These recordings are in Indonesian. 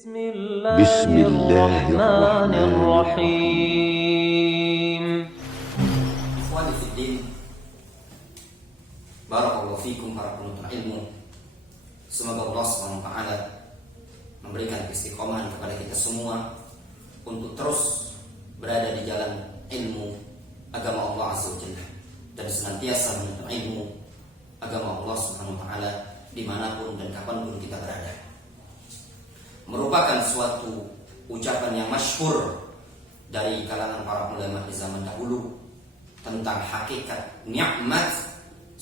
بسم الله الرحمن الرحيم. Ikhwani fiddin, barakallahu fikum para penuntut ilmu. Semoga Allah SWT memberikan istiqomahan kepada kita semua untuk terus berada di jalan ilmu agama Allah Azza wa Jalla dan senantiasa menuntut ilmu agama Allah Subhanahu wa taala dimanapun dan kapanpun kita berada. Merupakan suatu ucapan yang masyhur dari kalangan para ulama di zaman dahulu tentang hakikat nikmat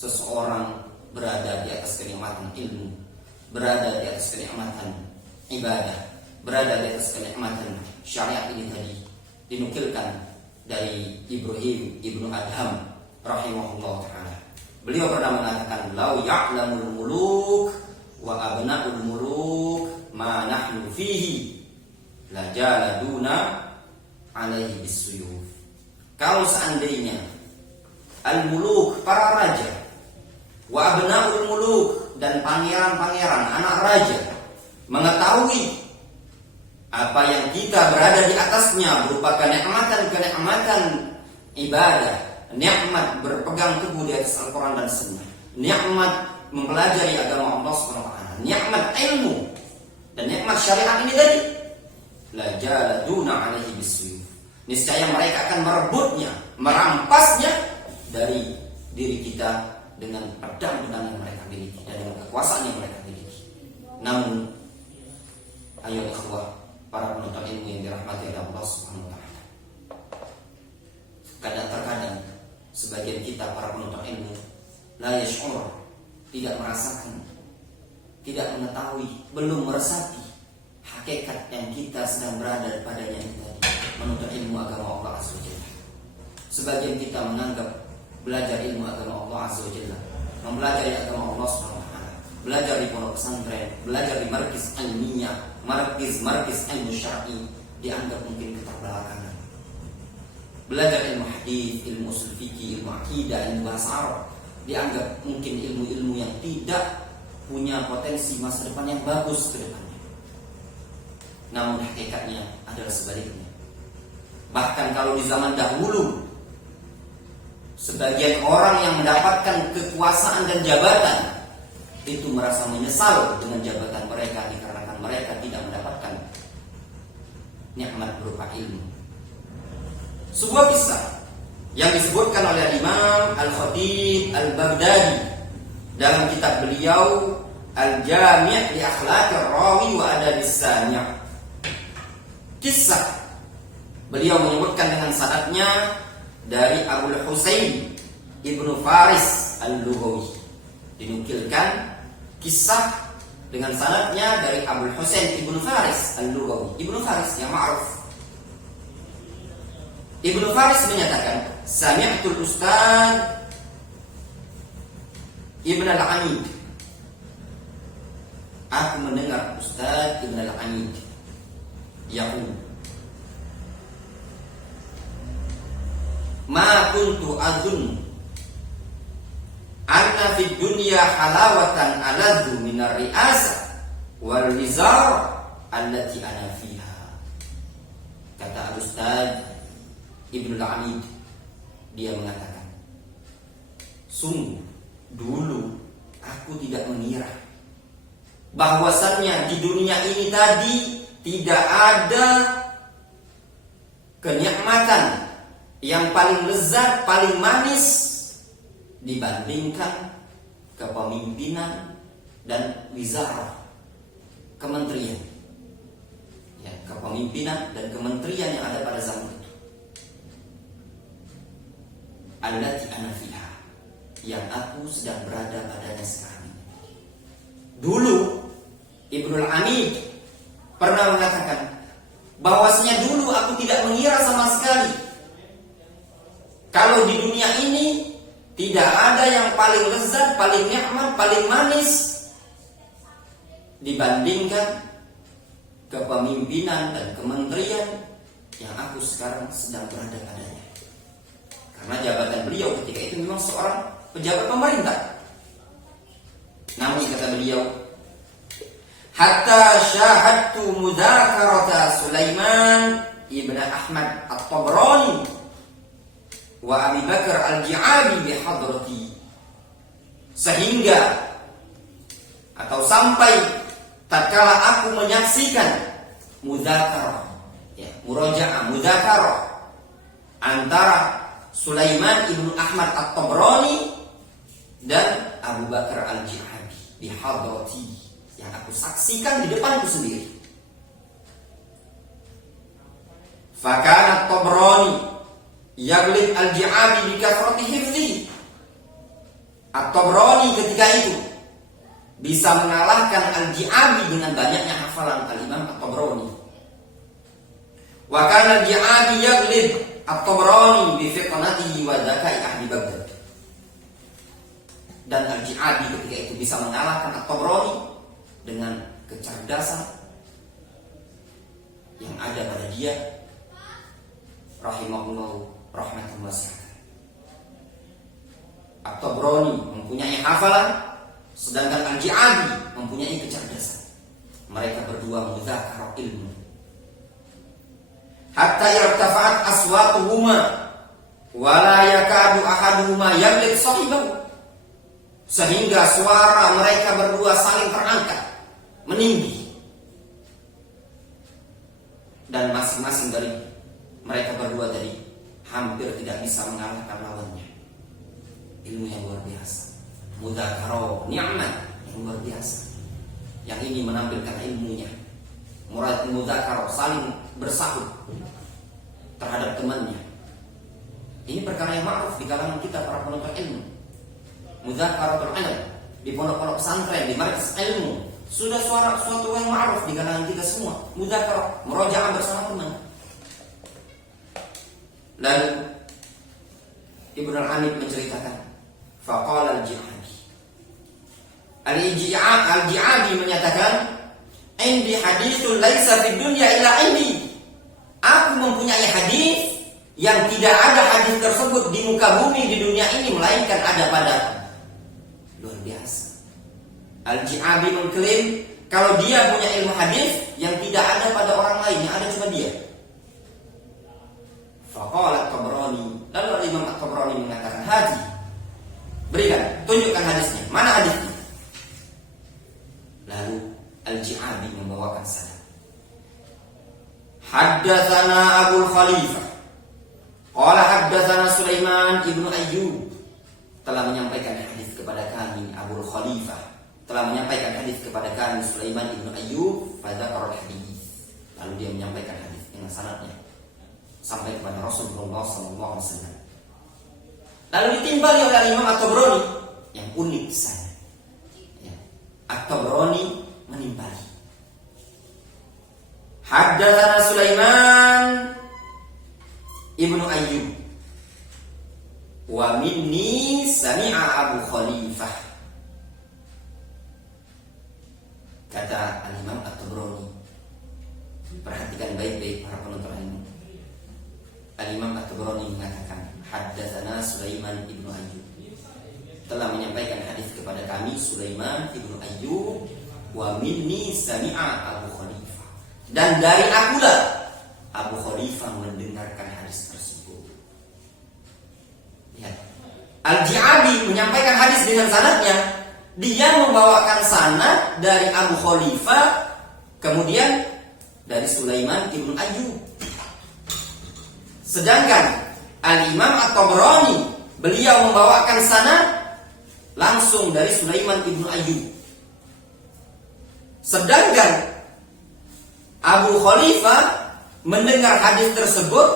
seseorang berada di atas kenikmatan ilmu, berada di atas kenikmatan ibadah, berada di atas kenikmatan syariat ini tadi dinukilkan dari Ibrahim ibnu Adham rahimahullah taala. Beliau pernah mengatakan, "Lau ya'lamul muluk wa abna'ul muluk ma nahnu fihi la jaladuna alaihi bisuyuf." Kalau seandainya al-muluk, para raja, wa abna'ul muluk, dan pangeran-pangeran, anak raja, mengetahui apa yang kita berada di atasnya berupa kenikmatan ibadah, nikmat berpegang teguh di atas Al-Quran dan Sunnah, nikmat mempelajari agama Allah SWT, nikmat ilmu dan nikmat syariat ini tadi, la jaladuna alaihi bisuyuf, niscaya mereka akan merebutnya, merampasnya dari diri kita dengan pedang-pedang yang mereka miliki dan dengan kekuasaan yang mereka miliki. Namun, ayo ikhwah, para penuntut ilmu yang dirahmati oleh Allah Subhanahu wa taala, kadang-kadang sebagian kita para penuntut ilmu la yash'ur, tidak merasakan, tidak mengetahui, belum meresapi hakikat yang kita sedang berada padanya ini tadi, menuntut ilmu agama Allah Azza wa Jalla. Sebagian kita menganggap belajar ilmu agama Allah Azza wa Jalla, mempelajari agama Allah Subhanahu wa taala, belajar di pondok pesantren, belajar di markis ilmiah, markis ilmu syar'i, dianggap mungkin keterbelakangan. Belajar ilmu hadis, ilmu usul fikih, ilmu akidah, ilmu bahasa Arab, dianggap mungkin ilmu-ilmu yang tidak punya potensi masa depan yang bagus ke depannya. Namun hakikatnya adalah sebaliknya. Bahkan kalau di zaman dahulu sebagian orang yang mendapatkan kekuasaan dan jabatan itu merasa menyesal dengan jabatan mereka dikarenakan mereka tidak mendapatkan nikmat berupa ilmu. Sebuah kisah yang disebutkan oleh Imam Al-Khatib Al-Baghdadi dalam kitab beliau Al-Jami' li Akhlaqir Rawi wa Adabis Sami'. Kisah beliau menyebutkan dengan sanadnya dari Abul Husain Ibnu Faris Al-Lughawi. Dinukilkan kisah dengan sanadnya dari Abul Husain Ibnu Faris Al-Lughawi. Ibnu Faris yang ma'ruf. Ibnu Faris menyatakan, "Sami'tul Ustaz Ibn al-Amid." Aku mendengar Ustaz Ibn al-Amid yaqul, "Ma kuntu azun anna fid dunya halawatan aladhu min ar-ri'asa wal wizar allati ana fiha." Kata Ustaz Ibn al-Amid, dia mengatakan, sungguh dulu aku tidak mengira bahwasannya di dunia ini tadi tidak ada kenikmatan yang paling lezat, paling manis dibandingkan kepemimpinan dan wizarah, kementerian. Ya, kepemimpinan dan kementerian yang ada pada zaman itu. Allati ana fiha, yang aku sedang berada padanya sekarang ini. Dulu Ibnul Amid pernah mengatakan bahwasanya dulu aku tidak mengira sama sekali kalau di dunia ini tidak ada yang paling lezat, paling nikmat, paling manis dibandingkan kepemimpinan dan kementerian yang aku sekarang sedang berada padanya. Karena jabatan beliau ketika itu memang seorang pejabat pemerintah. Namun kata beliau, hatta syahadtu mudzakarata Sulaiman ibn Ahmad At-Tabrani wa Abi Bakar Al-Ji'abi bihadrati, sehingga atau sampai tatkala aku menyaksikan mudzakarah, ya, murajaah mudzakarah antara Sulaiman ibn Ahmad At-Tabrani dan Abu Bakar Al-Ji'abi bihadrati, yang aku saksikan di depanku sendiri. Fakana At-Tabrani yaglib Al-Ji'abi bi kathrati hifdhi. At-Tabrani ketika itu bisa mengalahkan Al-Ji'abi dengan banyaknya hafalan Al-Imam At-Tabrani. Wa kana Al-Ji'abi yaglib At-Tabrani bi fiqnatihi wa dhakai ahli Baghdad. Dan Al-Ji'abi ketika itu bisa mengalahkan At-Tabrani dengan kecerdasan yang ada pada dia, rahimahullah rahmatan wasi'ah. At-Tabrani mempunyai hafalan, sedangkan Al-Ji'abi mempunyai kecerdasan. Mereka berdua mudzakarah ilmu. Hatta yartafa'at aswatuhuma wa la yakadu ahaduhuma yaglib sahibahu, sehingga suara mereka berdua saling terangkat, meninggi, dan masing-masing dari mereka berdua tadi hampir tidak bisa mengalahkan lawannya. Ilmu yang luar biasa, mudzakarah ni'mat yang luar biasa. Yang ini menampilkan ilmunya. Murad mudzakarah saling bersahut terhadap temannya. Ini perkara yang ma'ruf di kalangan kita para penuntut ilmu. Mudzakaratul ilm di pondok-pondok pesantren, di markas ilmu, sudah suatu yang ma'ruf di kalangan kita semua. Mudzakarah, murojaah bersama teman. Lalu Ibnu Al-Anid menceritakan, faqala Al-Ji'abi. Al-Ji'abi menyatakan, indi haditsun laisa fid dunya illa indi. Aku mempunyai hadis yang tidak ada hadis tersebut di muka bumi di dunia ini melainkan ada padaku. Luar biasa. Al-Ji'abi mengklaim kalau dia punya ilmu hadis yang tidak ada pada orang lain, yang ada cuma dia. Faqala At-Tabrani, lalu Imam At-Tabrani mengatakan, hadi, berikan, tunjukkan hadisnya. Mana hadisnya? Lalu Al-Ji'abi membawakan sanad. Haddatsana Abu Khalifah qala haddatsana Sulaiman ibnu Ayyub, telah menyampaikan hadis kepada kami Abu Khalifah, telah menyampaikan hadis kepada kami Sulaiman ibnu Ayyub pada qara'at hadis. Lalu dia menyampaikan hadis dengan sanadnya sampai kepada Rasulullah SAW. Lalu ditimbali oleh Imam At-Tabrani yang unik sanad. Ya. At-Tabrani menimbali. Haddatsana Sulaiman ibnu Ayyub wa minni sami'a Abu Khalifah. Kata Al-Imam At-Tabrani, perhatikan baik-baik para penuntut ilmu. Al-Imam At-Tabrani mengatakan, haddatsana Sulaiman ibnu Ayyub, telah menyampaikan hadis kepada kami Sulaiman ibnu Ayyub, wa minni sami'a Abu Khalifah, dan dari akulah Abu Khalifah mendengarkan hadis tersebut. Lihat, Al-Ji'abi menyampaikan hadis dengan sanadnya. Dia membawakan sanad dari Abu Khalifah, kemudian dari Sulaiman ibnu Ayyub. Sedangkan Al-Imam At-Tabrani, beliau membawakan sanad langsung dari Sulaiman ibnu Ayyub. Sedangkan Abu Khalifah mendengar hadis tersebut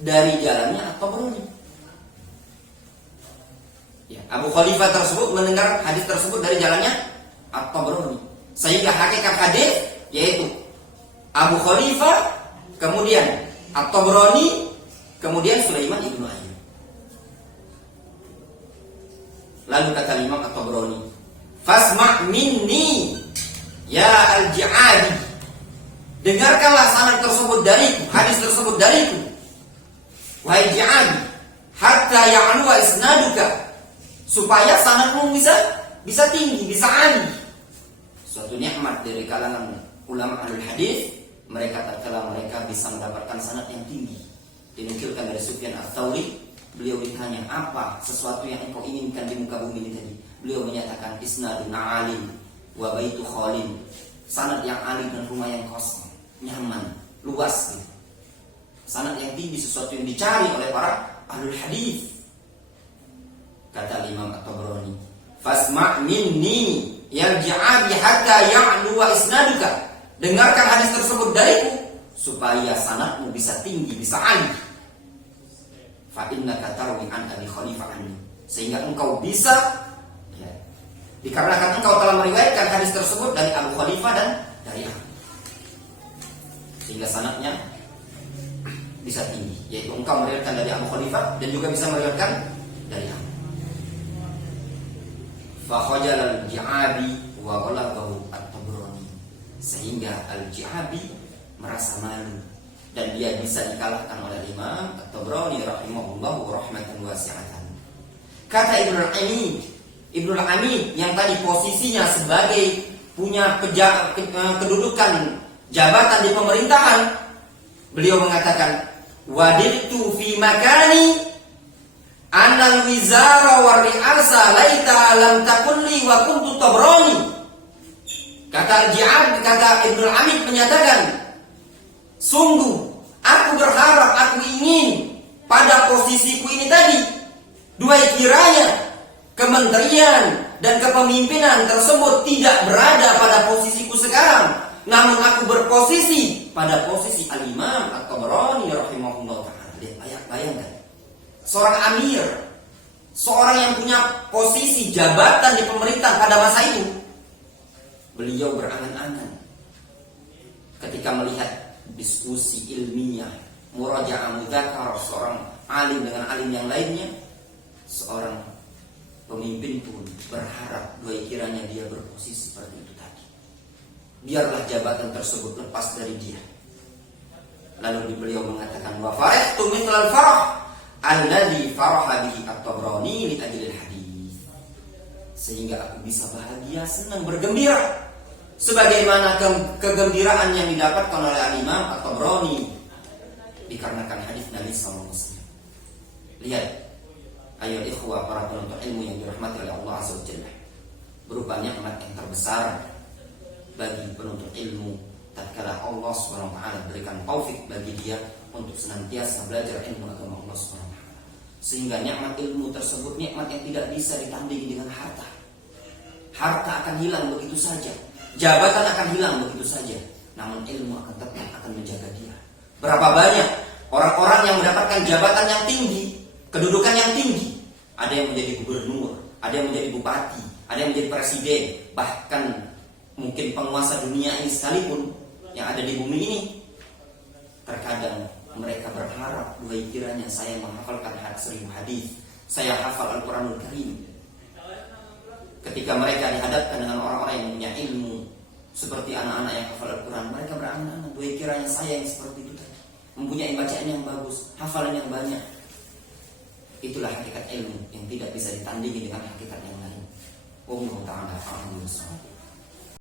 dari jalannya At-Tabrani. Ya, Abu Khalifah tersebut mendengar hadis tersebut dari jalannya At-Tabrani. Sehingga hakikat hadis yaitu Abu Khalifah, kemudian At-Tabrani, kemudian Sulaiman ibnu Ayyub. Lalu kata Imam At-Tabrani, fasma' minni ya Al-Ji'abi, dengarkanlah sanad tersebut dariku, hadis tersebut dariku, wahai Ji'abi, hatta ya'luwa isnaduka, supaya sanadmu bisa tinggi, bisa ali, suatu nikmat dari kalangan ulama ahlul hadis, mereka tatkala mereka bisa mendapatkan sanad yang tinggi. Dinukilkan dari Sufyan Ats-Tsauri, beliau ditanya, apa sesuatu yang engkau inginkan di muka bumi ini tadi? Beliau menyatakan isnadun alim wa baitu khalin, sanad yang alim dan rumah yang kosong, nyaman, luas gitu. Sanad yang tinggi, sesuatu yang dicari oleh para ahlul hadis. Kata Imam At-Tabrani, fasma' minni yarji'a bi hatta ya'lu wa isnaduka. Dengarkan hadis tersebut dariku supaya sanadmu bisa tinggi, bisa alih. Fa innaka tarwi an Abi Khalifah anni, sehingga engkau bisa ya, dikarenakan engkau telah meriwayatkan hadis tersebut dari Abu Khalifah dan dari aku, sehingga sanadnya bisa tinggi, yaitu engkau meriwayatkan dari Abu Khalifah dan juga bisa meriwayatkan dari aku. Fa khajal al-Ji'abi wa ghalaqahu At-Tabrani, sehingga al-Ji'abi merasa malu dan dia bisa dikalahkan oleh Imam At-Tabrani rahimahullahu rahmatan wasi'atan. Kata Ibnul Amid yang tadi posisinya sebagai punya kedudukan jabatan di pemerintahan, beliau mengatakan, waditu fi makani anal wizara wa ri'asa laita lam takulli wa kuntu Tabrani. Kata Al-Ji'ab, kata Ibnul Amid menyatakan, sungguh aku berharap, aku ingin pada posisiku ini tadi, dua kiranya kementerian dan kepemimpinan tersebut tidak berada pada posisiku sekarang, namun aku berposisi pada posisi Al-Imam At-Tabrani rahimahullah ta'ala. Bayangkan, seorang amir, seorang yang punya posisi jabatan di pemerintah pada masa itu, beliau berangan-angan ketika melihat diskusi ilmiah, murajaah mudzakarah seorang alim dengan alim yang lainnya, seorang pemimpin pun berharap dua kiranya dia berposisi seperti itu tadi. Biarlah jabatan tersebut lepas dari dia. Lalu beliau mengatakan, wa farahtu mithlal farah alladhi faraha bihi At-Tabrani li ajlil hadis, sehingga aku bisa bahagia, senang, bergembira sebagaimana kegembiraan yang didapatkan oleh Imam At-Tabrani dikarenakan hadis Nabi sallallahu alaihi wasallam. Lihat, ayo ikhwah para penuntut ilmu yang dirahmati oleh Allah azza wajalla, berupa nikmat yang terbesar bagi penuntut ilmu tatkala Allah Subhanahu wa taala berikan taufik bagi dia untuk senantiasa belajar ilmu agama Allah Subhanahu wa taala, sehingga nikmat ilmu tersebut nikmat yang tidak bisa ditandingi dengan harta. Harta akan hilang begitu saja, jabatan akan hilang begitu saja, namun ilmu akan tetap akan menjaga dia. Berapa banyak orang-orang yang mendapatkan jabatan yang tinggi, kedudukan yang tinggi, ada yang menjadi gubernur, ada yang menjadi bupati, ada yang menjadi presiden, bahkan mungkin penguasa dunia ini sekalipun yang ada di bumi ini, terkadang mereka berharap, dua kiranya saya menghafalkan 1000 hadis, saya hafal Al-Quranul Karim. Ketika mereka dihadapkan dengan orang-orang yang punya ilmu seperti anak-anak yang hafal Al-Quran, mereka berangan-angan, dua kiranya saya yang seperti itu tadi, mempunyai bacaan yang bagus, hafalan yang banyak. Itulah hakikat ilmu yang tidak bisa ditandingi dengan hakikat yang lain. Wallahu ta'ala a'lam bishawab.